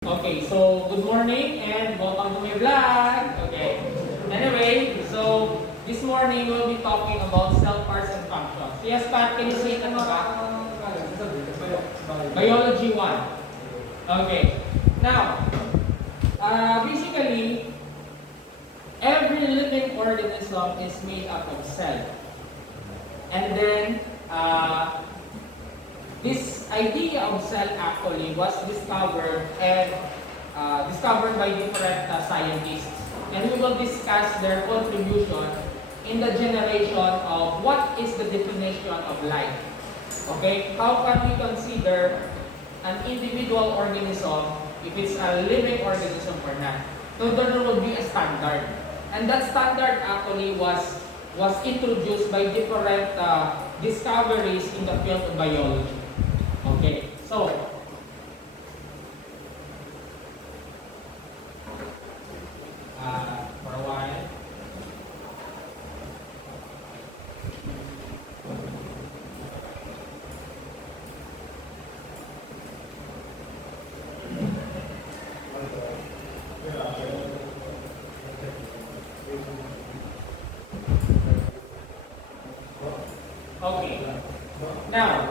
Okay, so good morning and welcome to my vlog. Okay. Anyway, so this morning we'll be talking about cell parts and functions. Yes, Pat, can you say it at the back? Biology 1. Okay. Now, basically, every living organism is made up of cell. And then, this idea of cell actually was discovered by different scientists, and we will discuss their contribution in the generation of what is the definition of life. Okay, how can we consider an individual organism if it's a living organism or not? So there will be a standard, and that standard actually was introduced by different discoveries in the field of biology. Okay, so for a while. Okay, now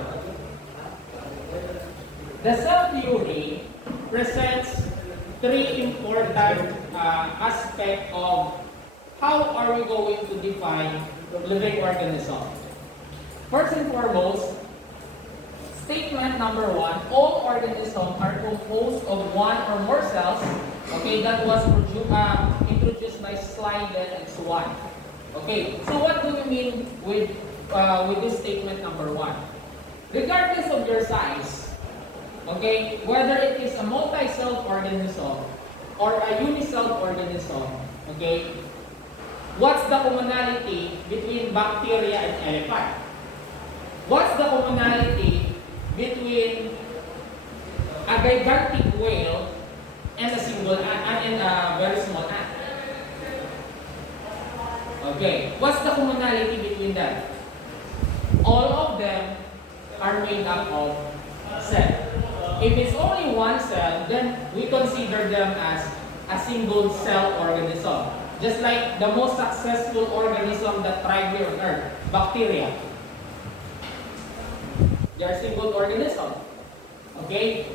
the cell theory presents three important aspects of how are we going to define living organism. First and foremost, statement number one, all organisms are composed of one or more cells, okay, that was introduced by Sliden and Swan. Okay, so what do we mean with this statement number one? Regardless of their size, okay, whether it is a multi-celled organism or a unicelled organism, okay, what's the commonality between bacteria and elephant? What's the commonality between a gigantic whale and a single ant and a very small ant? Okay, what's the commonality between them? All of them are made up of cell. If it's only one cell, then we consider them as a single cell organism. Just like the most successful organism that thrived here on Earth, bacteria. They are single organism. Okay?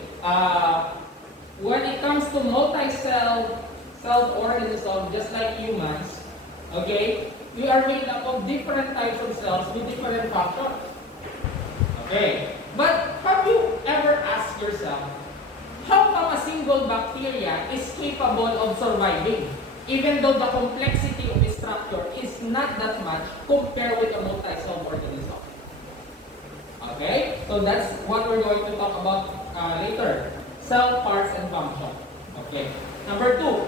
When it comes to multi-cell organism, just like humans, okay, we are made up of different types of cells with different functions. Okay, but have you ever asked yourself, how come a single bacteria is capable of surviving, even though the complexity of its structure is not that much compared with a multi-cell organism? Okay, so that's what we're going to talk about later, cell parts and function. Okay, number two.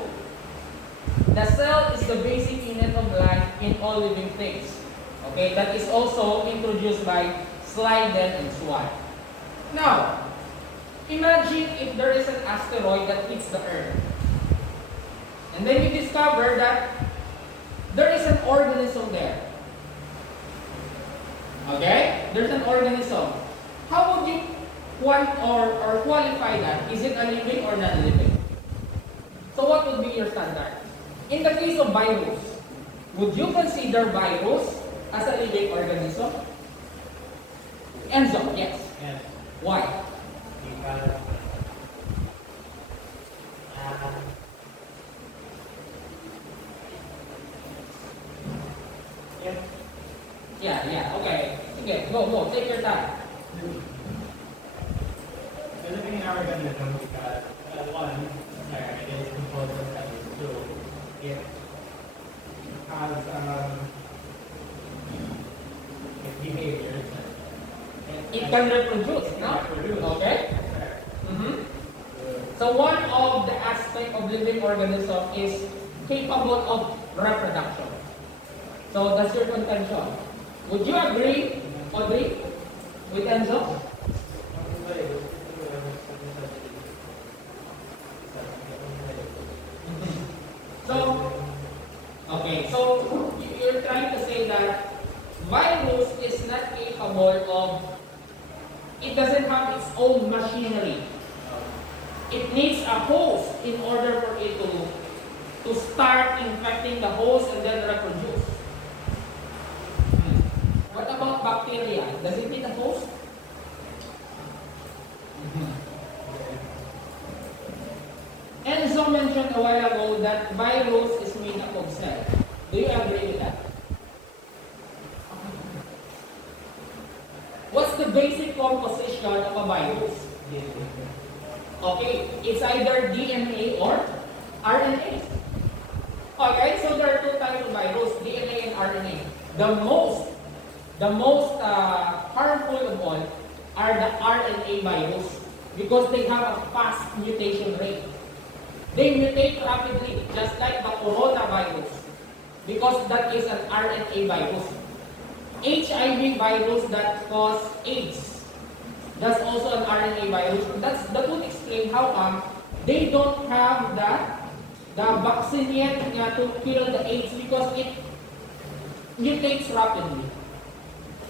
The cell is the basic unit of life in all living things. Okay, that is also introduced by Sliden and Swan. Now, imagine if there is an asteroid that hits the Earth. And then you discover that there is an organism there. Okay? There's an organism. How would you qualify that? Is it a living or non-living? So what would be your standard? In the case of virus, would you consider virus as a living organism? Enzo, yes. Yes. Why? Because Yeah, okay. Okay, go, take your time. the living organism because one, it is composed of cells. Two, it has its behaviors. It can reproduce, no? Okay. So one of the aspects of living organism is capable of reproduction. So that's your contention. Would you agree, Audrey, with Enzo? So you're trying to say that virus is not capable of, it doesn't have its own machinery. It needs a host in order for it to start infecting the host and then reproduce. What about bacteria? Does it need a host? Enzo mentioned a while ago that virus is made up of cells. Do you agree with that? What's the basic composition of a virus? Okay, it's either DNA or RNA. Okay, so there are two types of virus, DNA and RNA. The most harmful of all are the RNA virus because they have a fast mutation rate. They mutate rapidly, just like the coronavirus, because that is an RNA virus. HIV virus that cause AIDS, that's also an RNA virus. That would explain how come they don't have the vaccine yet to kill the AIDS because it mutates rapidly.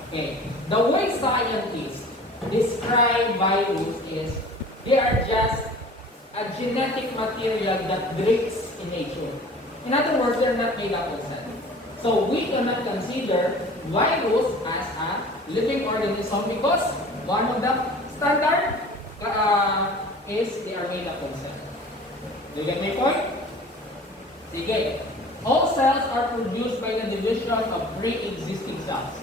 Okay. The way scientists describe virus is they are just a genetic material that breaks in nature. In other words, they're not made up of cells. So we cannot consider virus as a living organism because one of the standard is they are made up of cells. Do you get my point? Sige. All cells are produced by the division of pre-existing cells.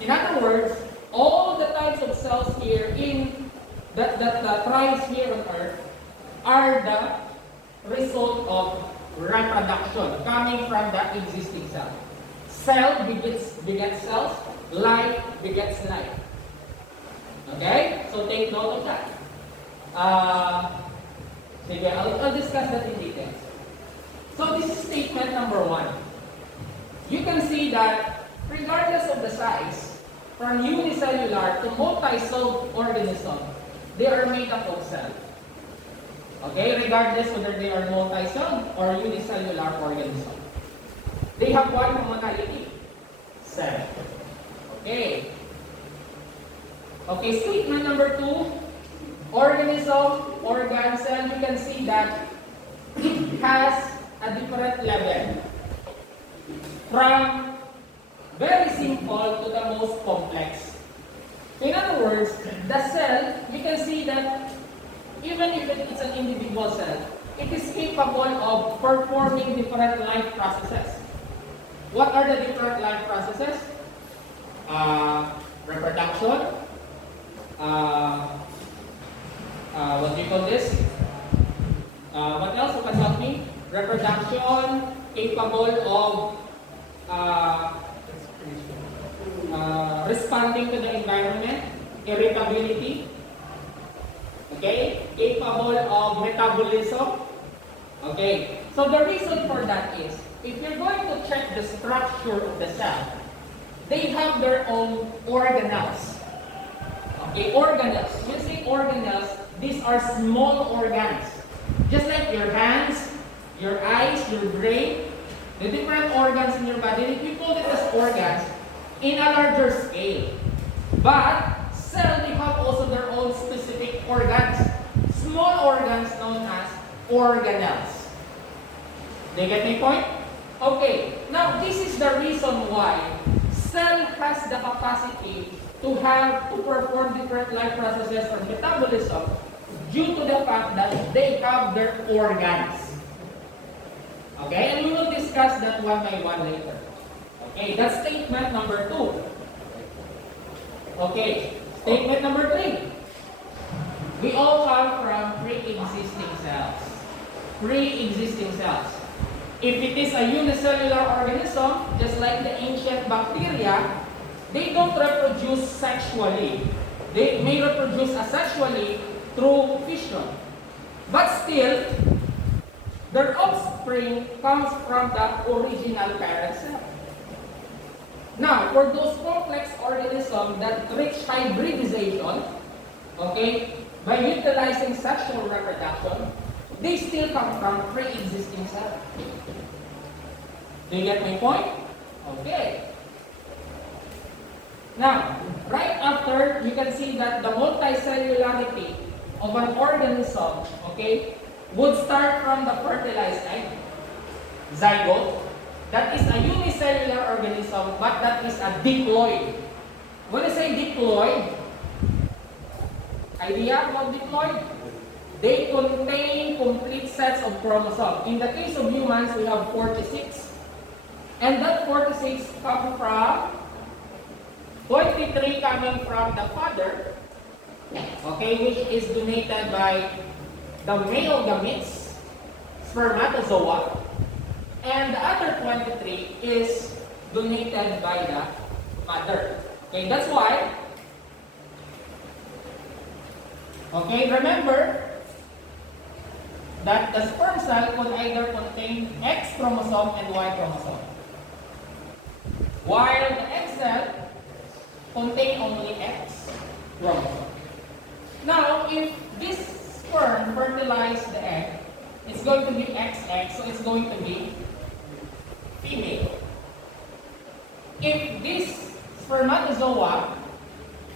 In other words, all the types of cells here in that thrives here on Earth are the result of reproduction coming from the existing cell. Cell begets cells, life begets life. Okay? So take note of that. Sige, I'll discuss that in details. So this is statement number 1. You can see that regardless of the size, from unicellular to multi-celled organism, they are made up of cells. Okay, regardless whether they are multi-celled or unicellular organism. They have one commonality, cell. Okay. Okay, statement number 2, organism, organ, cell, you can see that it has a different level. From very simple to the most complex. In other words, the cell, you can see that even if it's an individual cell, it is capable of performing different life processes. What are the different life processes? Reproduction. What do you call this? What else? Who can help me? Reproduction, capable of responding to the environment, irritability, okay, capable of metabolism. Okay, so the reason for that is, if you're going to check the structure of the cell, they have their own organelles. Okay, organelles. When you say organelles, these are small organs. Just like your hands, your eyes, your brain, the different organs in your body, we call it as organs in a larger scale. But cells, they have also their own specific organs. Small organs known as organelles. Do you get my point? Okay, now this is the reason why cell has the capacity to perform different life processes or metabolism due to the fact that they have their organs. Okay, and we will discuss that one by one later. Okay, that's statement number 2. Okay, statement number 3. We all come from pre-existing cells. Pre-existing cells. If it is a unicellular organism, just like the ancient bacteria, they don't reproduce sexually. They may reproduce asexually through fission. But still, their offspring comes from the original parent cell. Now, for those complex organisms that reach hybridization, okay, by utilizing sexual reproduction, they still come from pre-existing cells. Do you get my point? Okay. Now, right after, you can see that the multicellularity of an organism, okay, would start from the fertilized egg, zygote. That is a unicellular organism, but that is a diploid. When I say diploid, idea about diploid? They contain complete sets of chromosomes. In the case of humans, we have 46. And that 46 come from 23 coming from the father, okay, which is donated by the male gametes, spermatozoa, and the other 23 is donated by the mother. Okay, that's why, okay, remember that the sperm cell could either contain X chromosome and Y chromosome, while the egg cell contain only X chromosome. Now, if this sperm fertilizes the egg, it's going to be XX, so it's going to be female. If this spermatozoa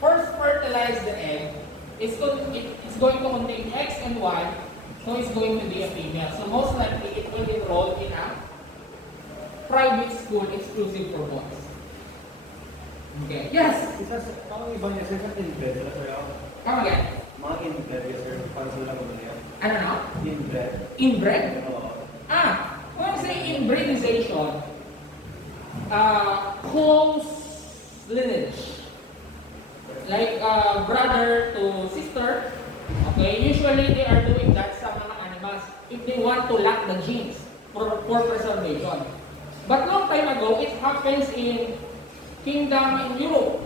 first fertilizes the egg, it's going to contain X and Y, so it's going to be a female. So most likely, it will enroll in a private school exclusive for boys. Okay. Yes? Mga ibang yes, sir, inbred na sir ako. Come again. Mga inbred yes, sir, para sa lang yan. Ano no? Inbred. Inbred? Oo. When I say inbredization, close lineage. Like brother to sister. Okay, usually they are doing that sa mga animals if they want to lack the genes for preservation. But long time ago, it happens in kingdom in Europe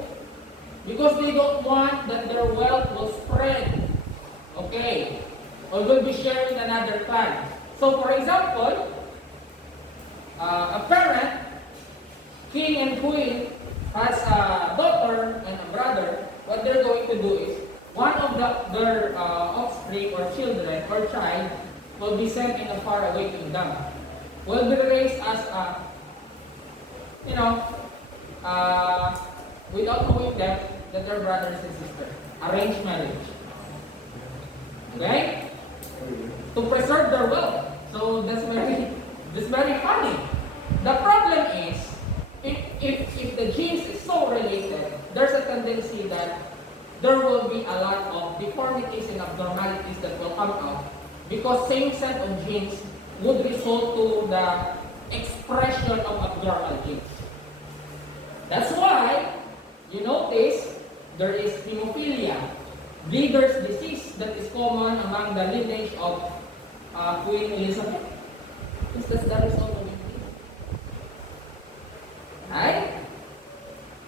because they don't want that their wealth will spread. Okay, or will be shared with another clan. So, for example, a parent, king and queen, has a daughter and a brother. What they're going to do is one of their offspring or children or child will be sent in a faraway kingdom. Will be raised as a, without knowing them that they're brothers and sisters. Arranged marriage. Okay? To preserve their wealth. So that's very funny. The problem is, if the genes is so related, there's a tendency that there will be a lot of deformities and abnormalities that will come out because same set of genes would result to the expression of abnormal genes. That's why you notice there is hemophilia, bleeder's disease that is common among the lineage of Queen Elizabeth. Is that the result of it? Right?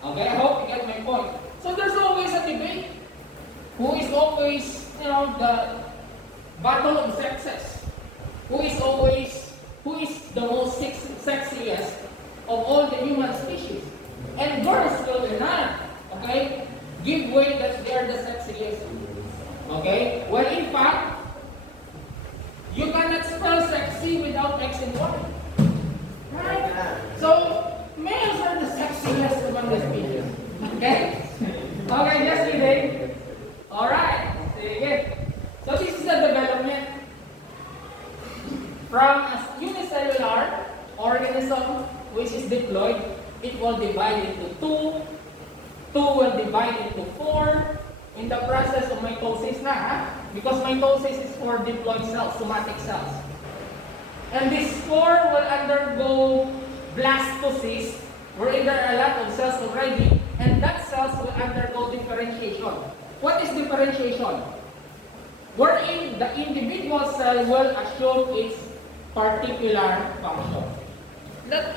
Okay, I hope you get my point. So there's always a debate. Who is always, the battle of sexes? Who is the most sexiest of all the human species? And girls will not, okay, give way that they are the sexiest. Okay? Well, in fact, you cannot spell sexy without X and Y. Right? So, males are the sexiest among the species. Okay? Okay, just kidding. Alright. Sige. So, this is the development from a unicellular organism, which is diploid. It will divide into 2. 2 will divide into 4 in the process of mitosis na, because mitosis is for diploid cells, somatic cells. And this 4 will undergo blastocyst, wherein there are a lot of cells already, and that cells will undergo differentiation. What is differentiation? Wherein the individual cell will assume its particular function. That